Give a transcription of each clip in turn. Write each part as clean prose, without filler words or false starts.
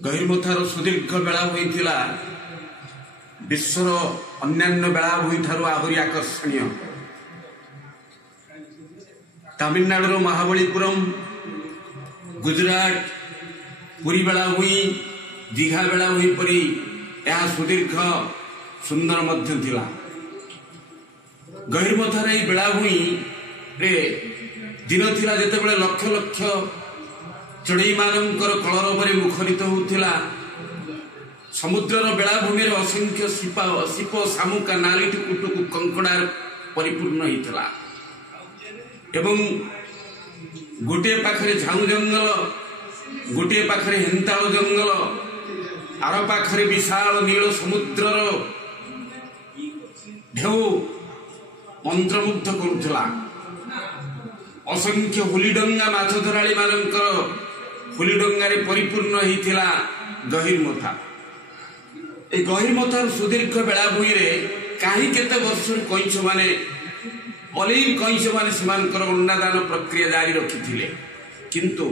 गहिरमथार सुदीर्घ बेलाभूमि थिला विश्वर अन्यान्य बेलाभूमि ठारू आहरी आकर्षणीय। तमिलनाडु महाबलीपुरम, गुजरात पुरी बेलाभूमि, दीघा बेलाभूमि परी यह सुदीर्घ सुंदर मध्य थिला। गहिरमथार यह बेलाभूमि रे दिन थिला जेतेबेले लक्ष लक्ष चढ़ई मानकर कलरव मुखरित होता। समुद्रर बेलाभूमि असंख्य सीप शामुका नाली टुकुटुकु कंकड़ा परिपूर्ण होता। एवं गोटे पाखरे झाऊ जंगल, गोटे पाखरे हेंताल जंगल, आर पाखरे विशाल नील समुद्रर ढेउ मंत्रमुग्ध करुला। असंख्य हुलीडंगा माछ धराली मानकर हुलीडंगारे परिपूर्ण होता गहिरमथा। ए गहिरमथार सुदीर्घ बेलाभूमि रे कहीं केते वर्ष कईछ माने अलीव कईछ माने सेमानकर अंडादान प्रक्रिया जारी रखिथिले, किंतु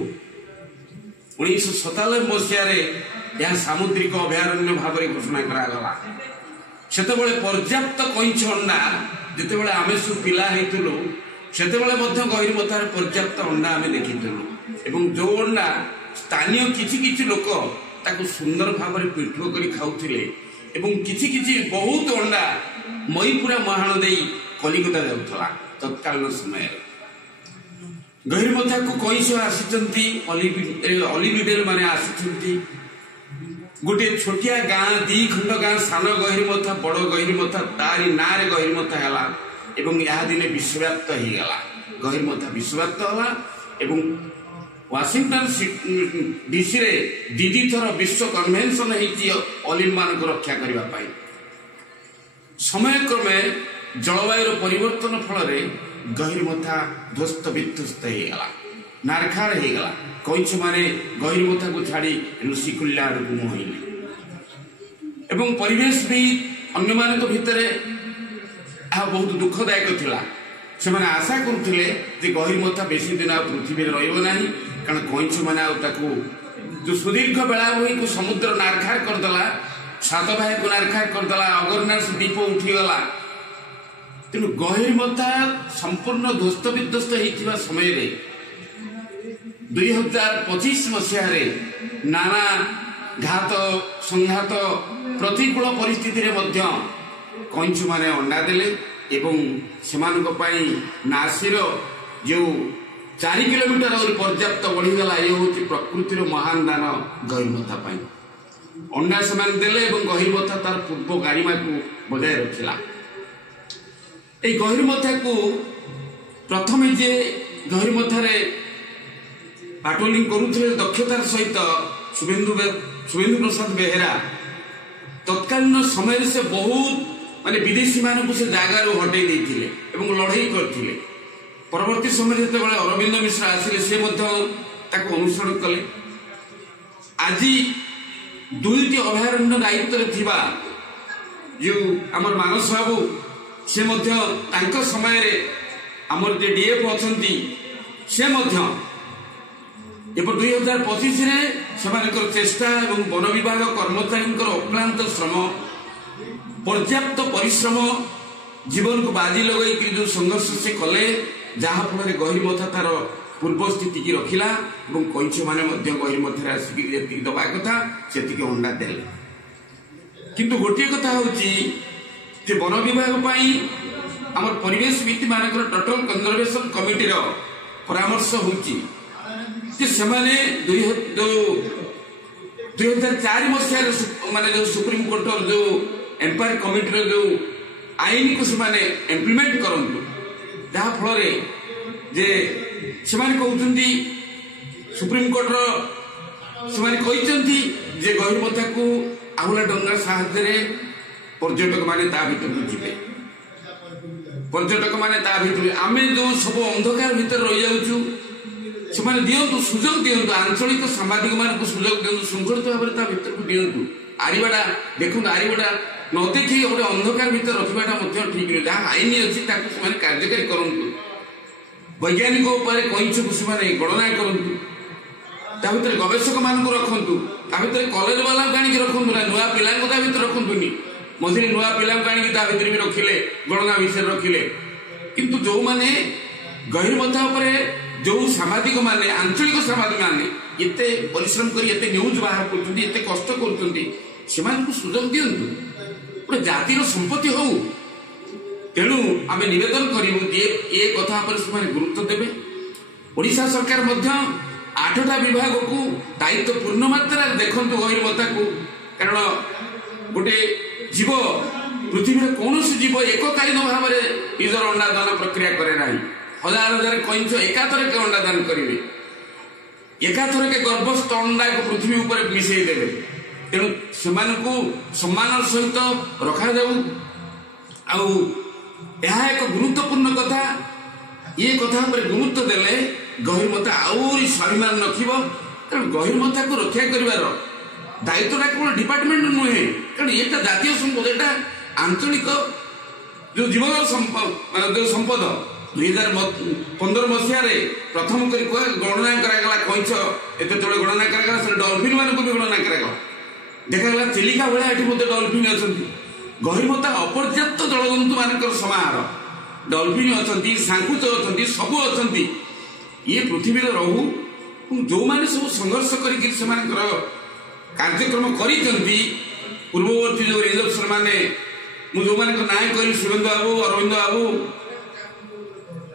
1997 मसीह यह सामुद्रिक अभयारण्य भाव घोषणा करागला। सेतेबेले पर्याप्त कईछ अंडा जेतेबेले आमे सु पिला हेतुलु सेतेबेले मध्य गहिरमथार पर्याप्त अंडा आमे देखिथिलु। एवं जो अंडा स्थानीय किछि लोक ताकु सुंदर भाव में पिठुओ करी खाउथिले एवं किछि बहुत अंडा मईपुरा महाण देई कलिकता जाउथला। तत्कालीन समय गहिरमथा को कईछ आसीचंती अलिविडेल माने आसीचंती। गोटे छोटिया गाँ दी खंड गाँ सान गहिरमथा बड़ गहिरमथा तारी नारे गहिरमथा हैला एवं यह दिने विश्वव्याप्त हो गला। गहिरमथा विश्वव्याप्त होला एवं वाशिंगटन डीसी रे दीदी थर विश्व कन्वेंशन अलिव मान रक्षा करने। समय क्रमे जलवायु परिवर्तन फल गहिरमथा ध्वस्त विध्वस्त होगला, नारखार होगला। कईछ माने गहिरमथा को छाड़ी ऋषिकुल्या आड़क मुहैले एवं परिवेश भी अन्य मान भितर बहुत दुखदायक थिला। से माने आशा करुथिले जे गहिरमथा बेसी दिन पृथ्वी में रहिबो नाही, कारण कईछ माने जो सुदीर्घ बेलाभूमि को समुद्र नारखार करदेला, सात भाई को नारखार करदेला, अगरनाथ द्वीप उठीगला। तेणु गहिरमथा संपूर्ण ध्वस्त विध्वस्त होता समय 2025 मसीह नाना घात संघात प्रतिकूल परिस्थिति कईछ माने अंडा देले एवं सेमानक पई नासीर जो 4 किलोमीटर और पर्याप्त बढ़ीगला। ये हूँ प्रकृतिर महान दान गहिरमथा पई। अंडा सेमान देले एवं गहिरमथा तार पूर्व गारिमा को बजाय रखिला। ए गहिरमथा को प्रथम जे गहिरमथारे पाट्रोलिंग करुथिले दक्षतार सहित शुभेन्दु प्रसाद बेहेरा तत्कालीन समय से बहुत माने विदेशी मानक से जगार हटई देथिले एवं लड़ाई करथिले। परवर्ती समय जेतेबेले अरविंद मिश्र आसिले से ताको अनुसरण कले। आज 2टी अभयारण्य दायित्व थिबा जो आमर मानस बाबू से तांको समय रे आमर जे डीएफ अछंती से 2025 रे सेमानकर चेष्टा एवं वन विभाग कर्मचारी अक्लांत श्रम पर्याप्त परिश्रम जीवन को बाजी लगे जो संघर्ष से कले जहाँ फल गहिरमथा तार पूर्व स्थिति की रखिला और कईछ माने गहिरमथा आसिक दबा कथा से अंडा देले। किंतु गोटे कथा होची जे वन विभाग आम परिवेशविद मान टोटल कंजर्वेशन कमिटी परामर्श होची जे सेमाने 2004 मसीह माने जो सुप्रीम कोर्ट जो एम्पायर कमिटी जो आईन को सेमाने इम्प्लीमेंट करंतु जहाँ फल जे सेमाने कहउछंती सुप्रीम कोर्ट सेमाने कहिसंती जे गहिरमथा को आहुला डंगा साहाय्य पर्यटक माने ता भीतर जिबे। पर्यटक माने ता भीतर आमे जो सब अंधकार भीतर रहि जाउछु सेमाने दियंतु सुजोग दियंतु आंचलिक सामाजिक मान को सुजोग दियंतु संगठित भाव ता भीतर को दियंतु। आरिवाडा देखु आरिवाडा न देखी गोटे अंधकार भीतर रखा ठीक नहीं। जहाँ आईन अच्छी कार्यकारी करंतु वैज्ञानिक कईछ को गणना करंतु ता भीतर गवेषक मान रखंतु भितर कॉलेज वाला काणी रखुंतु ना नुआ पिला भितर रखुंतुनी मझे नुआ पिला भितर भी रखिले गणना विषय रखिले किंतु जो माने गहिरमथा जो सामाजिक माने आंचलिक सामाजिक माने एते परिश्रम करी एते न्यूज बाहर करछन्ती एते कष्ट करछन्ती सेमानकु सुजोग दियंतु गोटे जातिर संपत्ति हो तेणु आम निवेदन करूँ जे ए कथा पर से गुरुत्व देवे ओडिशा सरकार मध्य 8टा विभाग को दायित्व पूर्ण मात्रा देखु गहिरमथा को कारण गोटे जीव पृथ्वी कौन जीव एककालीन भाव में निजर अंडादान प्रक्रिया करे ना हजार हजार कईंच एकाथरक अंडादान करेंगे एकाथरक गर्भस्थ अंडा को पृथ्वी उपर मिसई देवे तेणु से सम्मान सहित रखा जाऊ एक गुरुत्वपूर्ण कथा ये कथा पर गुरुत्व देले गहिरमथा आउरी स्वाभिमान रखिब कारण गहिरमथा को रक्षा करिवार दायित्वटा केवल डिपार्टमेंट नुहे कारण ये जातीय संपद एटा आंचलिक जो जीवन संपद 2015 मसीह प्रथम गणना करागला कईंच एत गणना करागला से डॉल्फिन मान को भी गणना करागला देखा चिलिका भाया ये डॉल्फिन अच्छा गहिरमथा अपर्याप्त जलजंतु मान समाहार डॉल्फिन अच्छा सांकुच अच्छा सब अच्छा ये पृथ्वी रहू जो मैंने सब संघर्ष करके कार्यक्रम कर पूर्ववर्ती जो रेंजर्स माने जो ना कहली शिवेंद्र बाबू अरविंद बाबू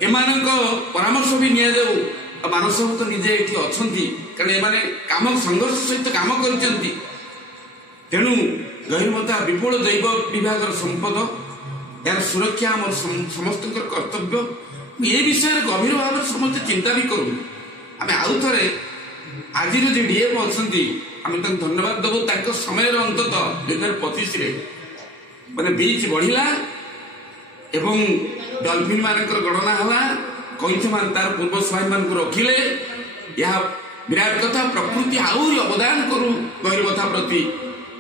एमान परामर्श भी नि जाऊ मानस तो निजे ये अच्छा कारण एमाने काम संघर्ष सहित काम कर तेणु गहिरमथा विपुल जैव विभाग संपद यार सुरक्षा आम समस्त कर्तव्य ये विषय गभीर भाव में समस्त चिंता भी करूँ आम आउ थे आज जो डीएम अच्छा आम धन्यवाद देवु समय अंतत 2025 माने बीच बढ़िला एवं डॉल्फिन मानकर गणना हला कईंच मान तार पूर्व स्वामी मान को रखिले यह विराट कथा प्रकृति आउरी अवदान करू गहिरमथा प्रति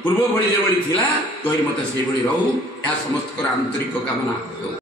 पूर्व भली जो थिला गहिरमथा से भली रहू यह समस्त आंतरिक कामना।